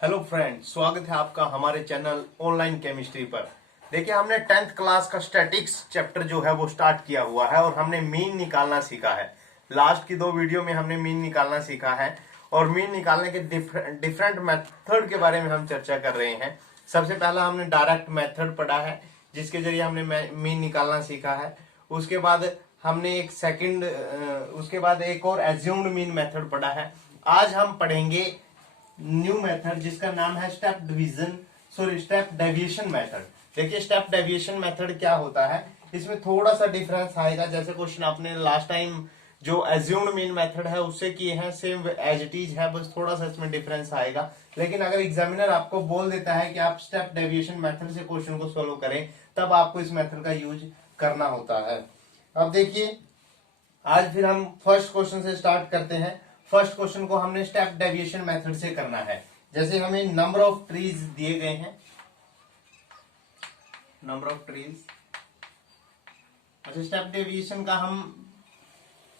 Hello friend, स्वागत है आपका हमारे चैनल ऑनलाइन केमिस्ट्री पर। देखिए, हमने 10th क्लास का स्टैटिक्स चैप्टर जो है वो स्टार्ट किया हुआ है और हमने मीन निकालना सीखा है। लास्ट की 2 वीडियो में हमने मीन निकालना सीखा है और मीन निकालने के डिफरेंट मेथड के बारे में हम चर्चा कर रहे हैं। सबसे पहला हमने डायरेक्ट मेथड पढ़ा है जिसके जरिए हमने मीन निकालना सीखा है। उसके बाद हमने उसके बाद एक और एज्यूम्ड मीन मेथड पढ़ा है। आज हम पढ़ेंगे न्यू मेथड जिसका नाम है स्टेप डेविएशन मेथड। देखिए, स्टेप डेविएशन मेथड क्या होता है, इसमें थोड़ा सा डिफरेंस आएगा। जैसे क्वेश्चन आपने लास्ट टाइम जो एज्यूम्ड मीन मेथड है उससे किए हैं, सेम एज इट इज है, बस थोड़ा सा इसमें डिफरेंस आएगा। लेकिन अगर एग्जामिनर आपको बोल देता है कि आप स्टेप डेविएशन मेथड से क्वेश्चन को सोल्व करें, तब आपको इस मेथड का यूज करना होता है। अब देखिए, आज फिर हम फर्स्ट क्वेश्चन से स्टार्ट करते हैं। फर्स्ट क्वेश्चन को हमने स्टेप डेविएशन मेथड से करना है। जैसे हमें नंबर ऑफ ट्रीज दिए गए हैं, नंबर ऑफ ट्रीज। अच्छा, स्टेप डेविएशन का हम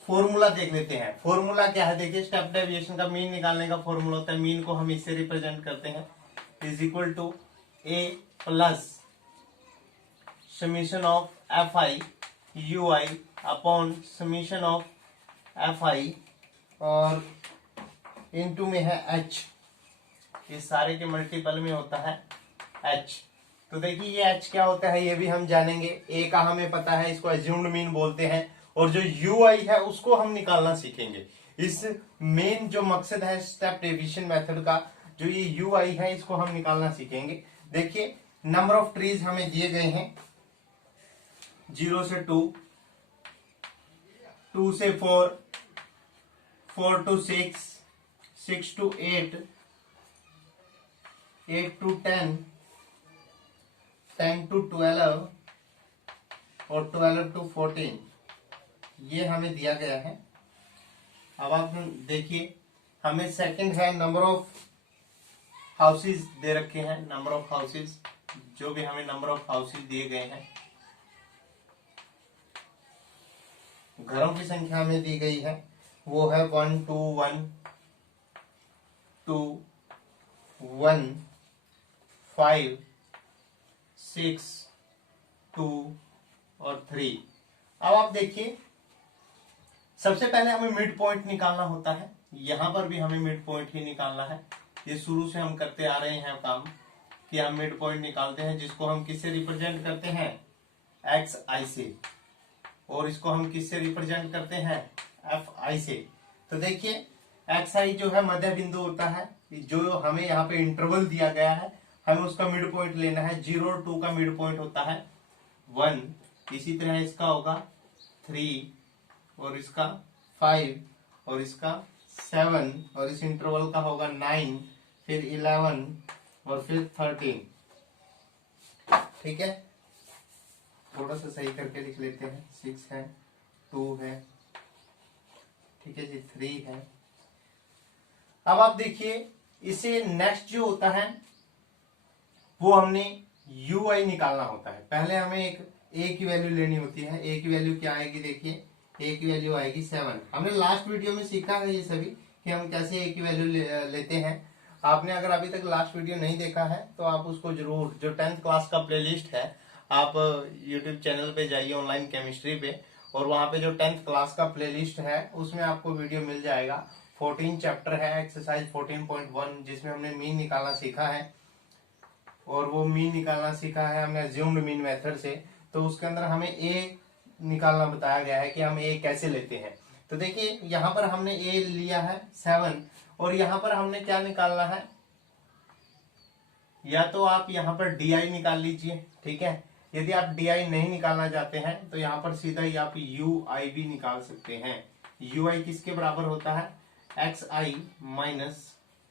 फॉर्मूला देख लेते हैं। फॉर्मूला क्या है, देखिए, स्टेप डेविएशन का मीन निकालने का फॉर्मूला होता है, मीन को हम इससे रिप्रेजेंट करते हैं, is equal to A plus summation of F I you I upon summation of F I और इनटू में है एच। ये सारे के मल्टीपल में होता है एच। तो देखिए, ये एच क्या होता है ये भी हम जानेंगे। ए का हमें पता है, इसको एज्यूम्ड मीन बोलते हैं, और जो यू आई है उसको हम निकालना सीखेंगे। इस मेन जो मकसद है स्टेप डेविएशन मेथड का, जो ये यू आई है, इसको हम निकालना सीखेंगे। देखिए, नंबर ऑफ ट्रीज हमें दिए गए हैं 0 से 2, 2 से 4, 4 to 6, 6 to 8, 8 to 10, 10 to 12 और 12 to 14, ये हमें दिया गया है। अब आप देखिए, हमें सेकंड है नंबर ऑफ हाउसेस दे रखे हैं, नंबर ऑफ हाउसेस, जो भी हमें नंबर ऑफ हाउसेस दिए गए हैं, घरों की संख्या हमें दी गई है, वो है 1 2 1 2 1 5 6 2 और 3। अब आप देखिए, सबसे पहले हमें मिड पॉइंट निकालना होता है। यहां पर भी हमें मिड पॉइंट ही निकालना है। ये शुरू से हम करते आ रहे हैं काम कि हम मिड पॉइंट निकालते हैं, जिसको हम किससे रिप्रेजेंट करते हैं, एक्स आई से, और इसको हम किससे रिप्रेजेंट करते हैं, एफ आई से। तो देखिए, एक्स आई जो है मध्य बिंदु होता है, जो हमें यहाँ पे इंटरवल दिया गया है, हमें उसका मिड पॉइंट लेना है। 0 और 2 का मिड पॉइंट होता है 1, इसी तरह इसका होगा 3 और इसका 5 और इसका 7 और इस इंटरवल का होगा 9, फिर 11 और फिर 13। ठीक है, थोड़ा सा सही करके लिख लेते हैं। 6 है, 2 है, ठीक है जी, 3 है। अब आप देखिए, इसे नेक्स्ट जो होता है वो हमने यू आई निकालना होता है। पहले हमें एक ए की वैल्यू लेनी होती है। ए की वैल्यू क्या आएगी, देखिए, ए की वैल्यू आएगी 7। हमने लास्ट वीडियो में सीखा है ये सभी कि हम कैसे ए की वैल्यू लेते हैं। आपने अगर अभी तक लास्ट वीडियो नहीं देखा है तो आप उसको जरूर, जो 10th क्लास का प्लेलिस्ट है, आप यूट्यूब चैनल पे जाइए ऑनलाइन केमिस्ट्री पे, और वहां पे जो 10th क्लास का प्लेलिस्ट है उसमें आपको वीडियो मिल जाएगा। 14 चैप्टर है, एक्सरसाइज 14.1, जिसमें हमने मीन निकालना सीखा है, और वो मीन निकालना सीखा है हमने एज्यूम्ड मीन मेथड से। तो उसके अंदर हमें ए निकालना बताया गया है कि हम ए कैसे लेते हैं। तो देखिए, यहाँ पर हमने ए लिया है 7, और यहाँ पर हमने क्या निकालना है, या तो आप यहाँ पर डी आई निकाल लीजिए, ठीक है। यदि आप डी आई नहीं निकालना चाहते हैं तो यहाँ पर सीधा ही आप यू आई भी निकाल सकते हैं। यू आई किसके बराबर होता है, एक्स आई माइनस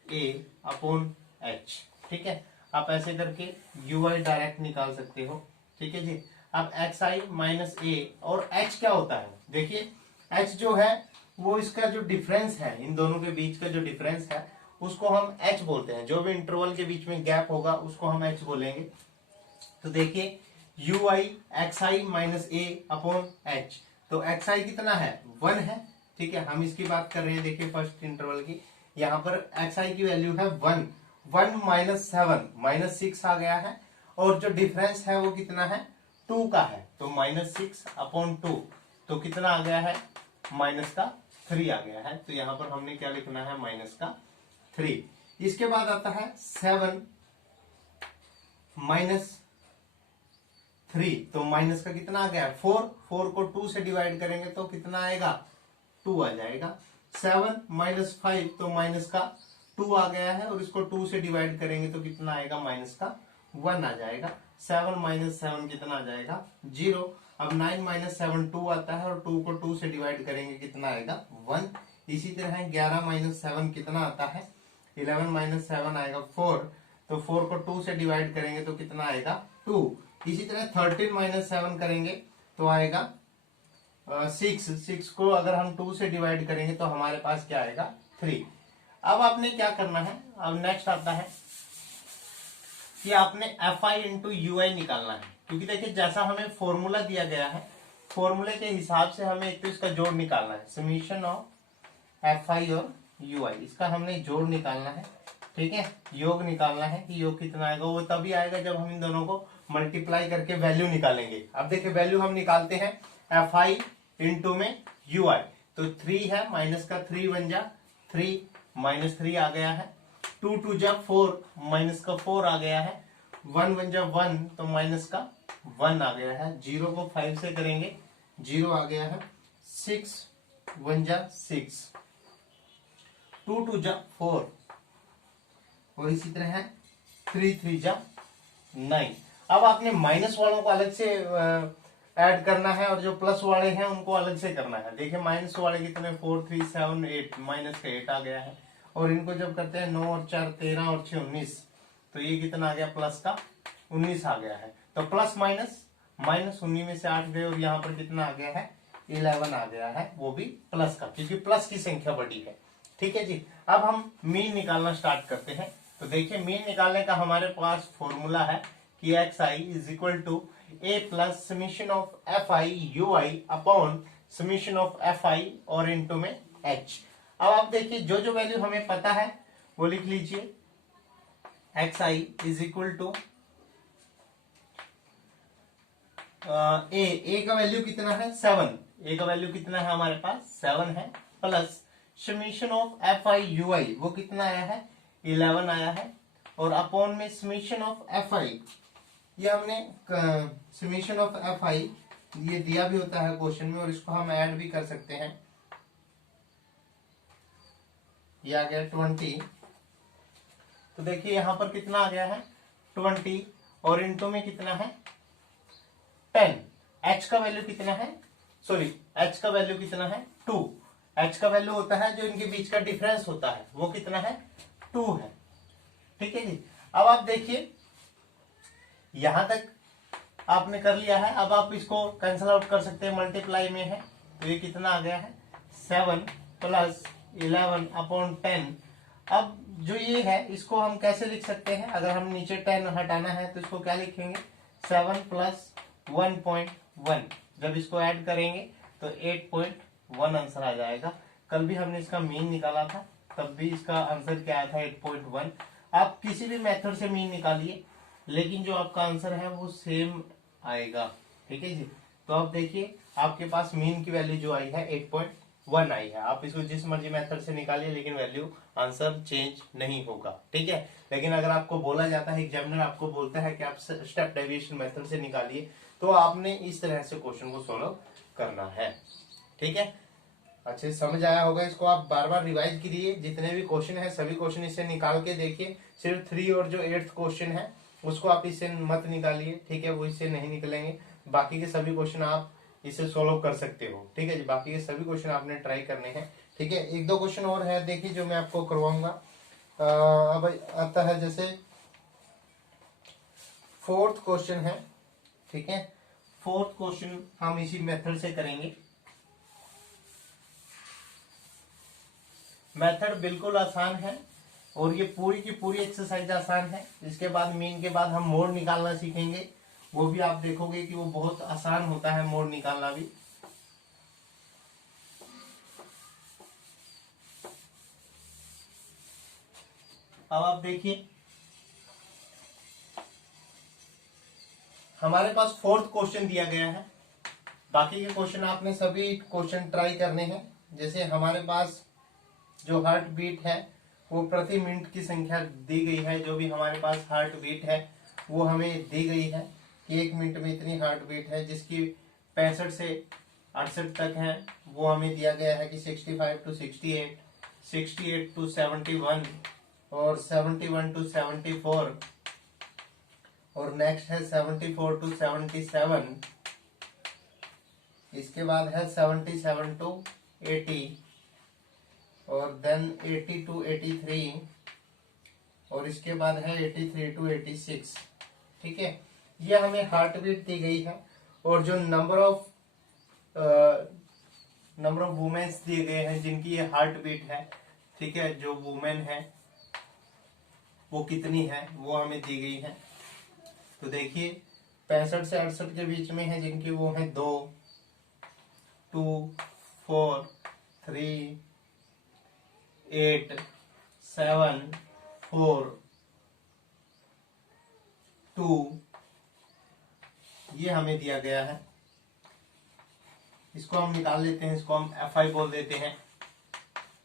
ए अपॉन एच, ठीक है। आप ऐसे करके यू आई डायरेक्ट निकाल सकते हो, ठीक है जी। अब एक्स आई माइनस ए, और एच क्या होता है, देखिए, एच जो है वो इसका जो डिफरेंस है, इन दोनों के बीच का जो डिफरेंस है उसको हम एच बोलते हैं। जो भी इंटरवल के बीच में गैप होगा उसको हम एच बोलेंगे। तो देखिए, you I x I minus A upon H, तो एक्स आई कितना है, 1 है, ठीक है। हम इसकी बात कर रहे हैं, देखिए, फर्स्ट इंटरवल की। यहाँ पर एक्स आई की वैल्यू है 1, 1 माइनस 7 माइनस 6 आ गया है, और जो डिफरेंस है वो कितना है, 2 का है, तो माइनस 6 अपॉन 2, तो कितना आ गया है, माइनस का 3 आ गया है। तो यहां पर हमने क्या लिखना है, माइनस का 3। इसके बाद आता है 7 माइनस 3, तो माइनस का कितना आ गया, 4, 4 को 2 से डिवाइड करेंगे तो कितना आएगा, 2 आ जाएगा। 7 माइनस 5, तो माइनस का 2 आ गया है, और इसको 2 से डिवाइड करेंगे तो कितना आएगा, माइनस का 1 आ जाएगा। 7 माइनस 7 कितना आ जाएगा, 0। अब 9 माइनस 7 2 आता है, और 2 को 2 से डिवाइड करेंगे कितना आएगा, 1। इसी तरह 11 माइनस 7 कितना आता है, 11 माइनस 7 आएगा 4, तो 4 को 2 से डिवाइड करेंगे तो कितना आएगा, 2। इसी तरह 13 माइनस 7 करेंगे तो आएगा 6, 6 को अगर हम 2 से डिवाइड करेंगे तो हमारे पास क्या आएगा, 3। अब आपने क्या करना है, अब नेक्स्ट आता है कि आपने एफ आई इंटू यू आई निकालना है, क्योंकि देखिए जैसा हमें फॉर्मूला दिया गया है, फॉर्मूले के हिसाब से हमें एक तो इसका जोड़ निकालना है, समीशन ऑफ एफ आई और यू आई, इसका हमने जोड़ निकालना है, ठीक है। योग निकालना है कि योग कितना आएगा, वो तभी आएगा जब हम इन दोनों को मल्टीप्लाई करके वैल्यू निकालेंगे। अब देखिए वैल्यू हम निकालते हैं एफ आई इंटू में यू आई, तो 3 है, माइनस का 3 बन जा 3, माइनस 3 आ गया है। 2 2 जा 4, माइनस का 4 आ गया है। 1 1 जा 1, तो माइनस का 1 आ गया है। 0 को 5 से करेंगे, 0 आ गया है। 6 1 जा 6, 2 2 जा 4, और इसी तरह है 3 3 जा 9। अब आपने माइनस वालों को अलग से ऐड करना है, और जो प्लस वाले हैं उनको अलग से करना है। देखिए माइनस वाले कितने, 4 3 7 8, माइनस का 8 आ गया है, और इनको जब करते हैं 9 और 4 13 और 6 19, तो ये कितना आ गया, प्लस का 19 आ गया है। तो प्लस माइनस, माइनस 19 में से 8 गए, और यहाँ पर कितना आ गया है, 11 आ गया है, वो भी प्लस का, क्योंकि प्लस की संख्या बड़ी है। ठीक है जी। अब हम मीन निकालना स्टार्ट करते हैं। तो देखिए मीन निकालने का हमारे पास फॉर्मूला है कि X I is equal to A plus summation of F I you I upon summation of F I और इनटू में एच। अब आप देखिए जो जो वैल्यू हमें पता है वो लिख लीजिए। X I is equal to a का वैल्यू कितना है, 7, ए का वैल्यू कितना है हमारे पास, 7 है, plus summation of F I you i वो कितना आया है, 11 आया है, और अपॉन में समीशन ऑफ एफ आई, ये हमने समीशन ऑफ एफ आई ये दिया भी होता है क्वेश्चन में, और इसको हम ऐड भी कर सकते हैं। ये आ गया 20, तो देखिए यहां पर कितना आ गया है 20, और इनटू में कितना है 10। एच का वैल्यू कितना है, सॉरी एच का वैल्यू कितना है 2। एच का वैल्यू होता है जो इनके बीच का डिफरेंस होता है, वो कितना है 2 है। ठीक है जी। अब आप देखिए यहां तक आपने कर लिया है। अब आप इसको कैंसिल आउट कर सकते हैं, मल्टीप्लाई में है, तो ये कितना आ गया है 7 प्लस 11 अपॉन 10। अब जो ये है इसको हम कैसे लिख सकते हैं, अगर हम नीचे 10 हटाना है तो इसको क्या लिखेंगे, 7 प्लस 1.1, जब इसको ऐड करेंगे तो 8.1 आंसर आ जाएगा। कल भी हमने इसका मीन निकाला था, तब भी इसका आंसर क्या आया था 8.1। आप किसी भी मेथड से मीन निकालिए, लेकिन जो आपका आंसर है वो सेम आएगा। ठीक है जी। तो आप देखिए आपके पास मीन की वैल्यू जो आई है 8.1 आई है। आप इसको जिस मर्जी मेथड से निकालिए, लेकिन वैल्यू आंसर चेंज नहीं होगा। ठीक है। लेकिन अगर आपको बोला जाता है, एग्जामिनर आपको बोलता है कि आप स्टेप डेविएशन मेथड से निकालिए, तो आपने इस तरह से क्वेश्चन को सॉल्व करना है। ठीक है। अच्छे समझ आया होगा। इसको आप बार बार रिवाइज कीजिए, जितने भी क्वेश्चन है सभी क्वेश्चन इससे निकाल के देखिए। सिर्फ 3 और जो 8th क्वेश्चन है उसको आप इससे मत निकालिए, ठीक है, वो इससे नहीं निकलेंगे। बाकी के सभी क्वेश्चन आप इसे सोल्व कर सकते हो। ठीक है जी। बाकी के सभी क्वेश्चन आपने ट्राई करने हैं। ठीक है। 1-2 क्वेश्चन और है देखिए जो मैं आपको करवाऊंगा। अब आता है जैसे 4th क्वेश्चन है। ठीक है। 4th क्वेश्चन हम इसी मेथड से करेंगे। मेथड बिल्कुल आसान है, और ये पूरी की पूरी एक्सरसाइज आसान है। इसके बाद मीन के बाद हम मोड निकालना सीखेंगे, वो भी आप देखोगे कि वो बहुत आसान होता है मोड निकालना भी। अब आप देखिए हमारे पास फोर्थ क्वेश्चन दिया गया है। बाकी के क्वेश्चन आपने सभी क्वेश्चन ट्राई करने हैं। जैसे हमारे पास जो हार्ट बीट है वो प्रति मिनट की संख्या दी गई है। जो भी हमारे पास हार्ट बीट है वो हमें दी गई है कि 1 मिनट में इतनी हार्ट बीट है, जिसकी 65 से 68 तक है। वो हमें दिया गया है कि 65 to 68, 68 to 71 और 71 to 74 और नेक्स्ट है 74 to 77। इसके बाद है 77 to 80 और देन 80 to 83 और इसके बाद है 83 to 86। ठीक है, ये हमें हार्ट बीट दी गई है। और जो नंबर ऑफ वुमेन्स दिए गए हैं जिनकी ये हार्ट बीट है, ठीक है, जो वुमेन है वो कितनी है वो हमें दी गई है। तो देखिए 65 से 68 के बीच में है जिनकी, वो है 2, 2, 4, 3, 8, 7, 4, 2, ये हमें दिया गया है। इसको हम निकाल लेते हैं, इसको हम FI बोल देते हैं।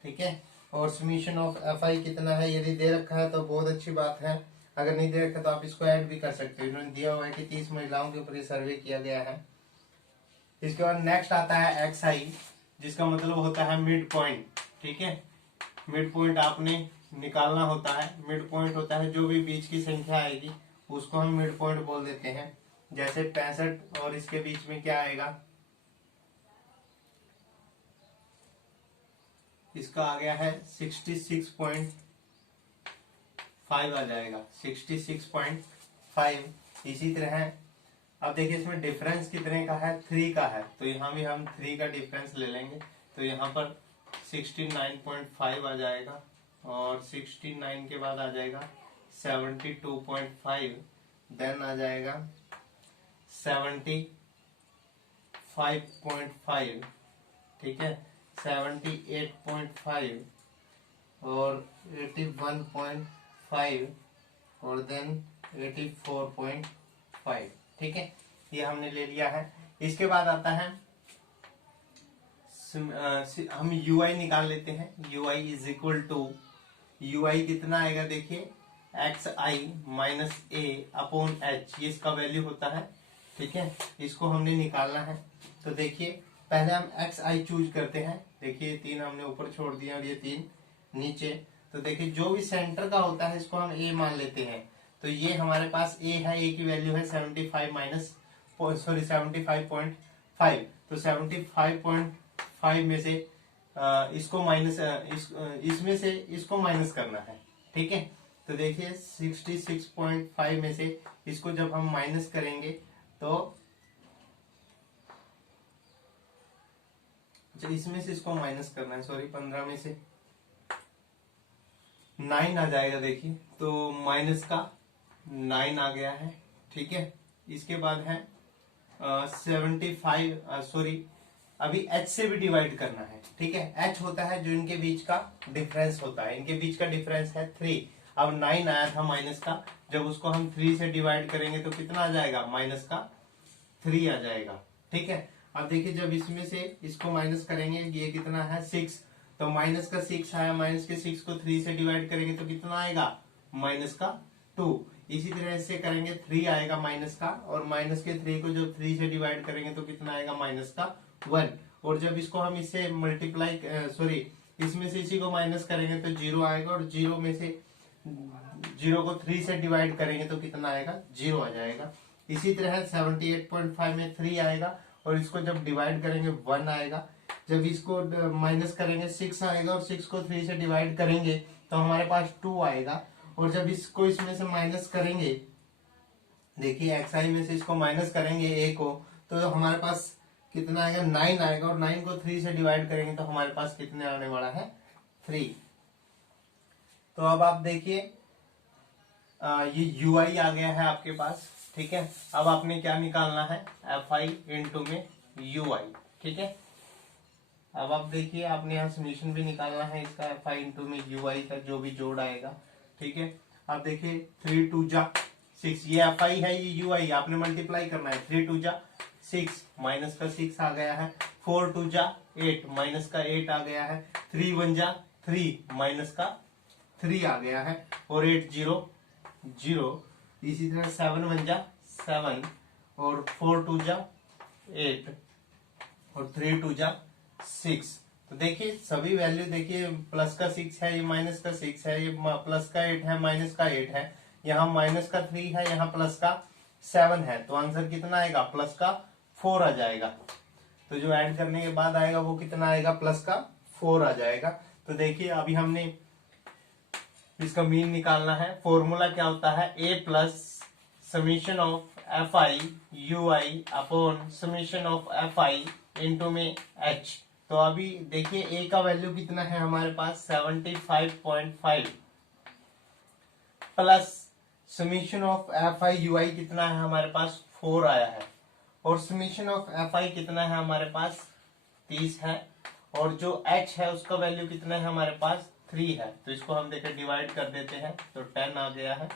ठीक है, और समीशन ऑफ FI कितना है, यदि दे रखा है तो बहुत अच्छी बात है, अगर नहीं दे रखा तो आप इसको ऐड भी कर सकते हो। इन्होंने दिया हुआ है कि 30 महिलाओं के ऊपर ये सर्वे किया गया है। इसके बाद नेक्स्ट आता है XI, जिसका मतलब होता है मिड पॉइंट। ठीक है, मिड पॉइंट आपने निकालना होता है। मिड पॉइंट होता है जो भी बीच की संख्या आएगी उसको हम मिड पॉइंट बोल देते हैं। जैसे 65 और इसके बीच में क्या आएगा, इसका आ गया है 66.5 आ जाएगा, 66.5। इसी तरह है, अब देखिए इसमें डिफरेंस कितने का है, 3 का है, तो यहाँ भी हम 3 का डिफरेंस ले लेंगे। तो यहाँ पर 69.5 आ जाएगा और 69 के बाद आ जाएगा 72.5, देन आ जाएगा 75.5, ठीक है, 78.5 और 81.5 और देन 84.5। ठीक है, ये हमने ले लिया है। इसके बाद आता है हम UI निकाल लेते हैं। UI is equal to, UI कितना आएगा देखिए, XI minus A upon H, ये इसका वैल्यू होता है। ठीक है, इसको हमने निकालना है। तो देखिए पहले हम XI चूज करते हैं। देखिए 3 हमने ऊपर छोड़ दिया और ये 3 नीचे। तो देखिए जो भी सेंटर का होता है इसको हम A मान लेते हैं। तो ये हमारे पास A है, A की वैल्यू है 75.5। तो 75.5 में से इसको माइनस इसमें से इसको माइनस करना है। ठीक है, तो देखिए 66.5 में से इसको जब हम माइनस करेंगे तो इसमें से इसको माइनस करना है, सॉरी 15 में से 9 आ जाएगा। देखिए तो माइनस का 9 आ गया है। ठीक है, इसके बाद है 75, सॉरी अभी H से भी डिवाइड करना है। ठीक है, H होता है जो इनके बीच का डिफरेंस होता है, इनके बीच का डिफरेंस है 3। अब 9 आया था माइनस का, जब उसको हम 3 से डिवाइड करेंगे तो कितना आ जाएगा, माइनस का 3 आ जाएगा। ठीक है, अब देखिए जब इसमें से इसको माइनस करेंगे, ये कितना है 6, तो माइनस का 6 आया, माइनस के 6 को 3 से डिवाइड करेंगे तो कितना आएगा, माइनस का 2। इसी तरह से करेंगे 3 आएगा माइनस का, और माइनस के 3 को जब 3 से डिवाइड करेंगे तो कितना आएगा, माइनस का 1। और जब इसको हम इससे मल्टीप्लाई सॉरी इसमें से इसी को माइनस करेंगे तो 0 आएगा, और 0 में से 0 को 3 से डिवाइड करेंगे तो कितना आएगा, 0 आ जाएगा। इसी तरह 78.5 में 3 आएगा, और इसको जब डिवाइड करेंगे 1 आएगा। जब इसको माइनस करेंगे 6 आएगा, और 6 को 3 से डिवाइड करेंगे तो हमारे पास 2 आएगा। और जब इसको इसमें से माइनस करेंगे, देखिए XI में से इसको माइनस करेंगे A को, तो हमारे पास कितना आएगा, 9 आएगा, और 9 को 3 से डिवाइड करेंगे तो हमारे पास कितने आने वाला है, 3। तो अब आप देखिए ये UI आ गया है आपके पास। ठीक है, अब आपने क्या निकालना है, FI इंटू में UI। ठीक है, अब आप देखिए आपने यहाँ समीशन भी निकालना है इसका, FI इंटू में UI का जो भी जोड़ आएगा। ठीक है, अब देखिए 3 2 जा 6, ये एफ आई है, ये यू आई, आपने मल्टीप्लाई करना है। 3 2 जा 6, माइनस का 6 आ गया है। 4 2 जा 8, माइनस का 8 आ गया है। 3 1 जा 3, माइनस का 3 आ गया है। और 8 0 0, इसी तरह 7 1 जा 7, और 4 2 जा 8, और 3 2 जा 6। तो देखिए सभी वैल्यू देखिए, प्लस का 6 है, ये माइनस का 6 है, ये प्लस का 8 है, माइनस का 8 है, यहाँ माइनस का 3 है, यहाँ प्लस का 7 है। तो आंसर कितना आएगा? प्लस का 4 आ जाएगा। तो जो ऐड करने के बाद आएगा वो कितना आएगा? प्लस का 4 आ जाएगा। तो देखिए अभी हमने इसका मीन निकालना है। फॉर्मूला क्या होता है? A plus summation of F I you I upon summation of F i into में एच। तो अभी देखिए ए का वैल्यू कितना है हमारे पास? 75.5 plus summation of F I you i कितना है हमारे पास? 4 आया है। और समीशन ऑफ एफ आई कितना है हमारे पास? 30 है। और जो एच है उसका वैल्यू कितना है हमारे पास? 3 है। तो इसको हम देखें डिवाइड कर देते हैं तो 10 आ गया है।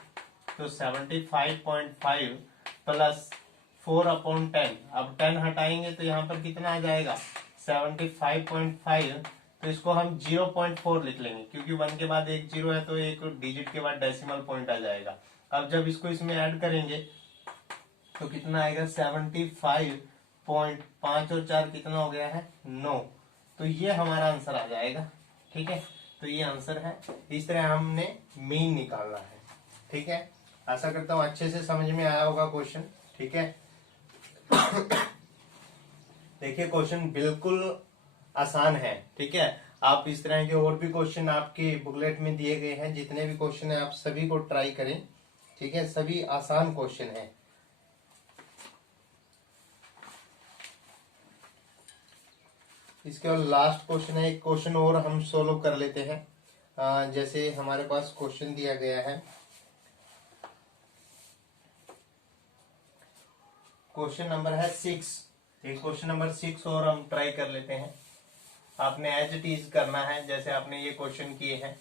तो 75.5 प्लस 4 अपॉन 10, अब 10 हटाएंगे तो यहाँ पर कितना आ जाएगा? 75.5। तो इसको हम 0.4 लिख लेंगे, क्योंकि 1 के बाद एक 0 है तो एक डिजिट के बाद डेसिमल पॉइंट आ जाएगा। अब जब इसको इसमें ऐड करेंगे तो कितना आएगा? 75.5 और 4 कितना हो गया है? 9। तो ये हमारा आंसर आ जाएगा। ठीक है, तो ये आंसर है। इस तरह हमने मीन निकालना है। ठीक है, आशा करता हूँ अच्छे से समझ में आया होगा क्वेश्चन। ठीक है देखिए क्वेश्चन बिल्कुल आसान है। ठीक है, आप इस तरह के और भी क्वेश्चन आपके बुकलेट में दिए गए हैं, जितने भी क्वेश्चन है आप सभी को ट्राई करें। ठीक है, सभी आसान क्वेश्चन है। इसके बाद लास्ट क्वेश्चन है, एक क्वेश्चन और हम सोल्व कर लेते हैं। जैसे हमारे पास क्वेश्चन दिया गया है, क्वेश्चन नंबर है 6। एक क्वेश्चन नंबर 6 और हम ट्राई कर लेते हैं। आपने एज इट इज करना है जैसे आपने ये क्वेश्चन किए हैं।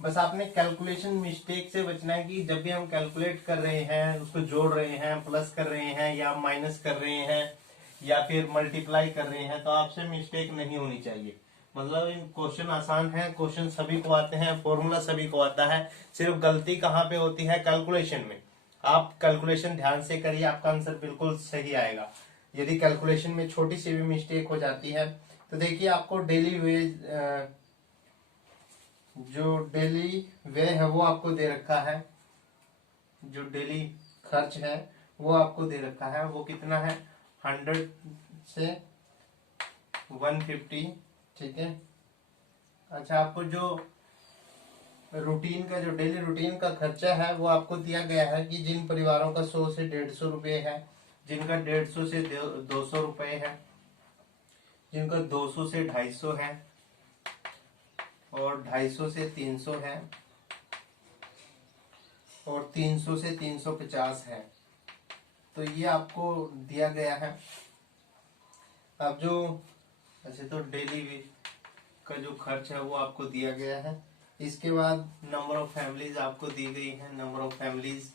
बस आपने कैलकुलेशन मिस्टेक से बचना है कि जब भी हम कैलकुलेट कर रहे हैं, उसको जोड़ रहे हैं, प्लस कर रहे हैं या माइनस कर रहे हैं या फिर मल्टीप्लाई कर रहे हैं, तो आपसे मिस्टेक नहीं होनी चाहिए। मतलब इन क्वेश्चन आसान है, क्वेश्चन सभी को आते हैं, फॉर्मूला सभी को आता है। सिर्फ गलती कहाँ पे होती है? कैलकुलेशन में। आप कैलकुलेशन ध्यान से करिए, आपका आंसर बिल्कुल सही आएगा। यदि कैलकुलेशन में छोटी सी भी मिस्टेक हो जाती है तो देखिए आपको डेली वेज जो डेली वे है वो आपको दे रखा है, जो डेली खर्च है वो आपको दे रखा है। वो कितना है? 100 से 150। ठीक है, अच्छा आपको जो रूटीन का, जो डेली रूटीन का खर्चा है वो आपको दिया गया है कि जिन परिवारों का 100 से 150 रुपये है, जिनका 150 से 200 रुपये है, जिनका 200 से 250 है, और 250 से 300 है, और 300 से 350 है। तो ये आपको दिया गया है। अब जो ऐसे तो डेली का जो खर्च है वो आपको दिया गया है। इसके बाद नंबर ऑफ फैमिलीज आपको दी गई है। नंबर ऑफ फैमिलीज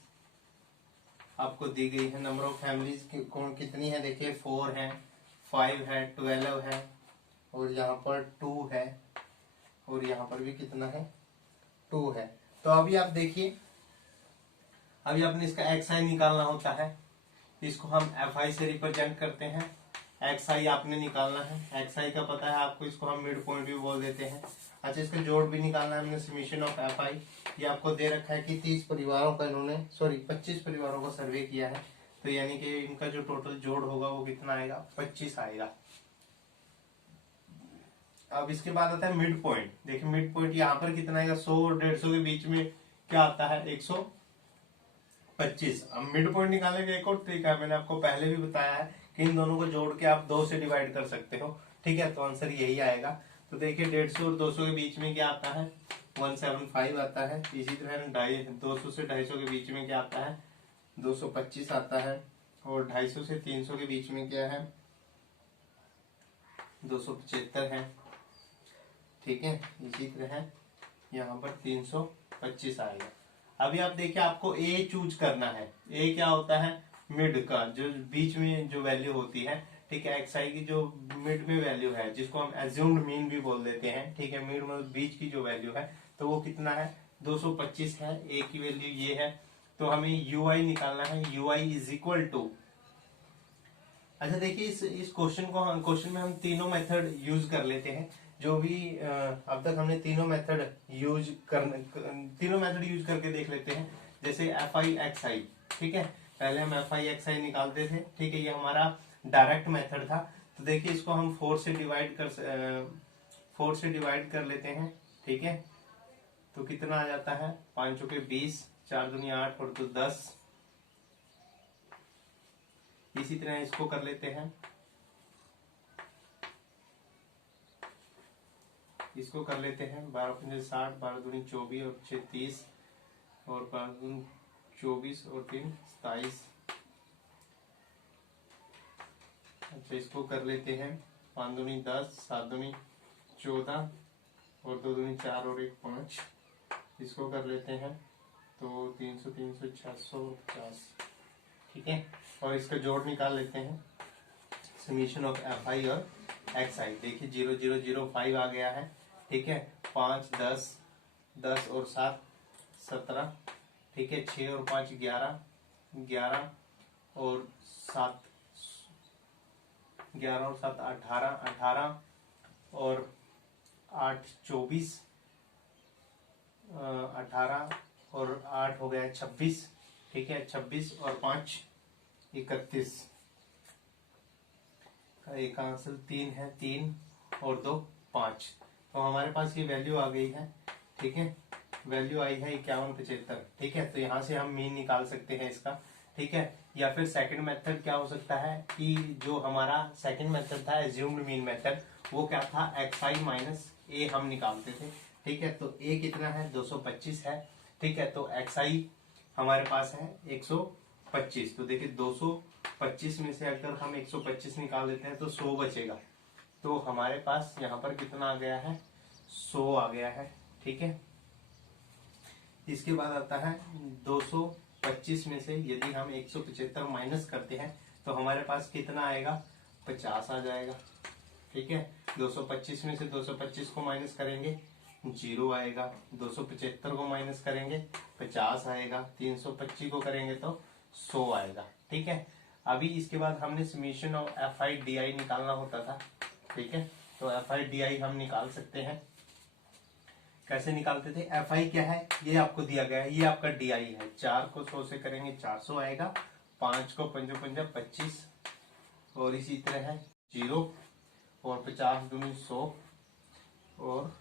आपको दी गई है। नंबर ऑफ फैमिलीज कितनी है? देखिए 4 है, 5 है, 12 है, और यहाँ पर 2 है, और यहाँ पर भी कितना है? 2 है। तो अभी आप देखिए, अभी आपने इसका एक्स आई निकालना होता है। इसको हम एफ आई से रिप्रेजेंट करते हैं। एक्स आई आपने निकालना है। एक्स आई का पता है आपको, इसको हम मिड पॉइंट भी बोल देते हैं। अच्छा, इसका जोड़ भी निकालना है हमने, समीशन ऑफ एफ आई। ये आपको दे रखा है कि 30 परिवारों का इन्होंने 25 परिवारों का सर्वे किया है। तो यानी कि इनका जो टोटल जोड़ होगा वो कितना आएगा? 25 आएगा। अब इसके बाद आता है मिड पॉइंट। देखिए मिड पॉइंट यहाँ पर कितना आएगा? 100 और 150 के बीच में क्या आता है? 125। अब मिड पॉइंट निकालने का एक और तरीका है, मैंने आपको पहले भी बताया है कि इन दोनों को जोड़ के आप 2 से डिवाइड कर सकते हो। ठीक है, तो आंसर यही आएगा। तो देखिए 150 और 200 के बीच में क्या आता है? 175 आता है। इसी तरह 200 से 250 के बीच में क्या आता है? 225 आता है। और 250 से 300 के बीच में क्या है? 275 है। ठीक है, इसी तरह यहाँ पर 325 आएगा। अभी आप देखिए आपको ए चूज करना है। ए क्या होता है, मिड का, जो बीच में जो वैल्यू होती है, ठीक है, एक्सआई की जो मिड में वैल्यू है, जिसको हम एज्यूम्ड मीन भी बोल देते हैं, ठीक है, मिड मतलब बीच की जो वैल्यू है, तो वो कितना है, 225 है। ए की वैल्यू ये है, तो हमें यूआई निकालना है। यूआई इज इक्वल टू, अच्छा देखिए इस क्वेश्चन में हम तीनों मेथड यूज कर लेते हैं। जो भी अब तक हमने तीनों मेथड यूज करके देख लेते हैं। जैसे एफ आई एक्स आई, ठीक है, पहले हम एफ आई एक्स आई निकालते थे, ठीक है, ये हमारा डायरेक्ट मेथड था। तो देखिए इसको हम 4 से डिवाइड कर लेते हैं, ठीक है, तो कितना आ जाता है, 5 चौके 20, 4 दूनी 8 और 2 10। इसी तरह इसको कर लेते हैं, इसको कर लेते हैं 12 पंजे 60, 12 दूनी 24 और 6 30 और 12 दूनी 24 और 3 27। अच्छा इसको कर लेते हैं 5 दूनी 10, 7 दूनी 14 और 2 दूनी 4 और 1 5। इसको कर लेते हैं तो 300 300 650, ठीक है, और इसका जोड़ निकाल लेते हैं, समीशन ऑफ एफ आई और एक्स आई। देखिए 0005 आ गया है, ठीक है, 5 10 10 और 7 17, ठीक है, 6 और 5 11 11 और 7 11 और 7 18 18 और 8 24, 18 और 8 हो गया 26, ठीक है, 26 और 5 31 का एक आंसर 3 है, 3 और 2 5। तो हमारे पास ये वैल्यू आ गई है, ठीक है, वैल्यू आई है 5175, ठीक है। तो यहाँ से हम मीन निकाल सकते हैं इसका, ठीक है। या फिर सेकंड मेथड क्या हो सकता है कि जो हमारा सेकंड मेथड था एज्यूम्ड मीन मेथड, वो क्या था, एक्स आई माइनस ए हम निकालते थे, ठीक है। तो ए कितना है, 225 है, ठीक है। तो एक्स आई हमारे पास है 125। तो देखिए 225 में से अगर हम 125 निकाल देते हैं तो 100 बचेगा। तो हमारे पास यहाँ पर कितना आ गया है, 100 आ गया है, ठीक है। इसके बाद आता है 225 में से यदि हम 175 माइनस करते हैं तो हमारे पास कितना आएगा, 50 आ जाएगा, ठीक है। 225 में से 225 को माइनस करेंगे 0 आएगा, 275 को माइनस करेंगे 50 आएगा, 325 को करेंगे तो 100 आएगा, ठीक है। अभी इसके बाद हमने summation of F I D I निकालना होता था, ठीक है। तो एफ आई डी आई हम निकाल सकते हैं। कैसे निकालते थे, एफ आई क्या है, ये आपको दिया गया है, ये आपका डी आई है। 4 को 100 से करेंगे 400 आएगा, 5 को 5 5 25 और इसी तरह है 0 और 50 दूनी 100। और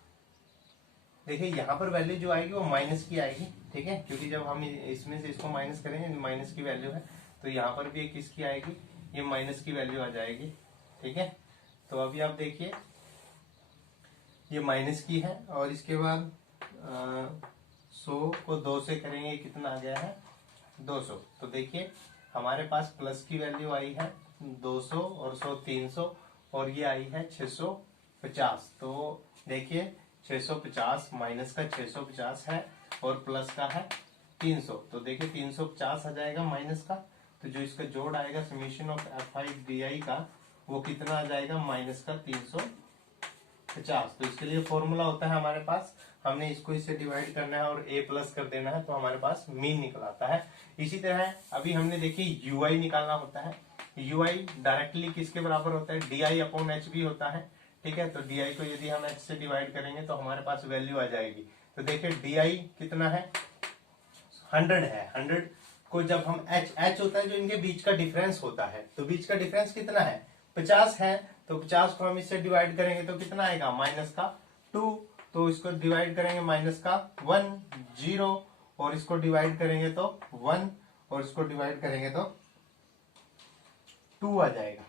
देखिए यहाँ पर वैल्यू जो आएगी वो माइनस की आएगी, ठीक है, क्योंकि जब हम इसमें से इसको माइनस करेंगे, माइनस की वैल्यू है, तो यहाँ पर भी एक किसकी आएगी, ये माइनस की वैल्यू आ जाएगी, ठीक है। तो अभी आप देखिए ये माइनस की है, और इसके बाद 100 को 2 से करेंगे कितना आ गया है, 200। तो देखिए हमारे पास प्लस की वैल्यू आई है 200 और 100 300 और ये आई है 650। तो देखिए 650 माइनस का 650 है और प्लस का है 300। तो देखिए 350 आ जाएगा माइनस का, तो जो इसका जोड़ आएगा summation of F I D I का, वो कितना आ जाएगा, माइनस का 350। तो इसके लिए फॉर्मूला होता है हमारे पास, हमने इसको इससे डिवाइड करना है और a प्लस कर देना है, तो हमारे पास मीन निकल आता है। इसी तरह अभी हमने देखिए यूआई निकालना होता है। यूआई डायरेक्टली किसके बराबर होता है, डी आई अपॉन एच भी होता है, ठीक है। तो डी आई को यदि हम एच से डिवाइड करेंगे तो हमारे पास वैल्यू आ जाएगी। तो देखिए डी आई कितना है, 100 है। 100 को जब हम एच होता है जो इनके बीच का डिफरेंस होता है, तो बीच का डिफरेंस कितना है, 50 है। तो 50 को हम इससे डिवाइड करेंगे तो कितना आएगा, माइनस का 2। तो इसको डिवाइड करेंगे माइनस का 1 0 और इसको डिवाइड करेंगे तो 1 और इसको डिवाइड करेंगे तो 2 आ जाएगा,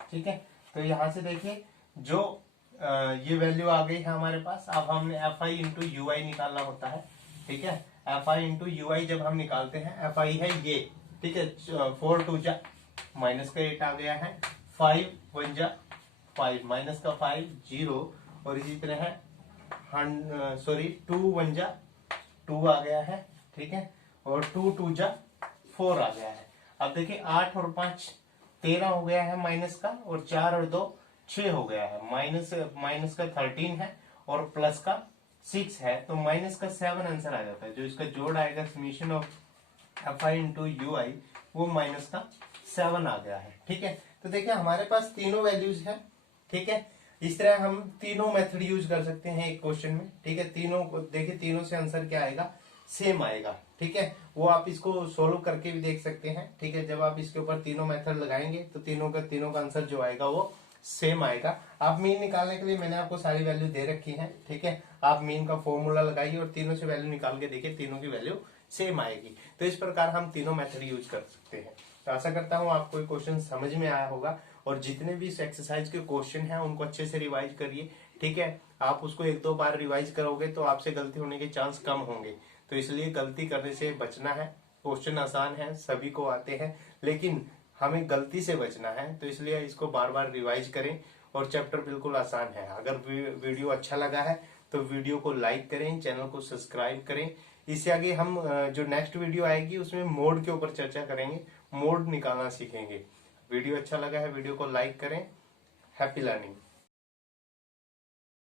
ठीक है। तो यहां से देखिए जो ये वैल्यू आ गई है हमारे पास। अब हमने एफ आई इंटू यू आई निकालना होता है, ठीक है। एफ आई इंटू यू आई जब हम निकालते हैं, एफ आई है ये, ठीक है, 4 2 जा माइनस का 8 आ गया है, 5 1 जा 5 माइनस का 5 0 और इसी तरह है 2 1 जा 2 आ गया है ठीक है, और 2 2 जा 4 आ गया है। अब देखिए 8 और 5 13 हो गया है माइनस का, और 4 और 2 6 हो गया है। माइनस का 13 है और प्लस का 6 है, तो माइनस का 7 आंसर आ जाता है। जो इसका जोड़ आएगा summation of F i into u i, वो माइनस का 7 आ गया है। ठीक है, तो देखिए हमारे पास तीनों वैल्यूज है। ठीक है, इस तरह हम तीनों मेथड यूज कर सकते हैं एक क्वेश्चन में। ठीक है, तीनों को देखिए, तीनों से आंसर क्या आएगा, सेम आएगा। ठीक है, वो आप इसको सोल्व करके भी देख सकते हैं। ठीक है, जब आप इसके ऊपर तीनों मेथड लगाएंगे तो तीनों का आंसर जो आएगा वो सेम आएगा। आप मीन निकालने के लिए मैंने आपको सारी वैल्यू दे रखी है। ठीक है, आप मीन का फॉर्मूला लगाइए और तीनों से वैल्यू निकाल के देखिए, तीनों की वैल्यू सेम आएगी। तो इस प्रकार हम तीनों मेथड यूज कर सकते हैं। तो आशा करता हूं आपको ये क्वेश्चन समझ में आया होगा, और जितने भी इस एक्सरसाइज के क्वेश्चन हैं उनको अच्छे से रिवाइज करिए। ठीक है, आप उसको 1-2 बार रिवाइज करोगे तो आपसे गलती होने के चांस कम होंगे। तो इसलिए गलती करने से बचना है। क्वेश्चन आसान है, सभी को आते हैं, लेकिन हमें गलती से बचना है। तो इसलिए इसको बार बार रिवाइज करें, और चैप्टर बिल्कुल आसान है। अगर वीडियो अच्छा लगा है तो वीडियो को लाइक करें, चैनल को सब्सक्राइब करें। इससे आगे हम जो नेक्स्ट वीडियो आएगी उसमें मोड के ऊपर चर्चा करेंगे, मोड निकालना सीखेंगे। वीडियो अच्छा लगा है, वीडियो को लाइक करें। Happy learning.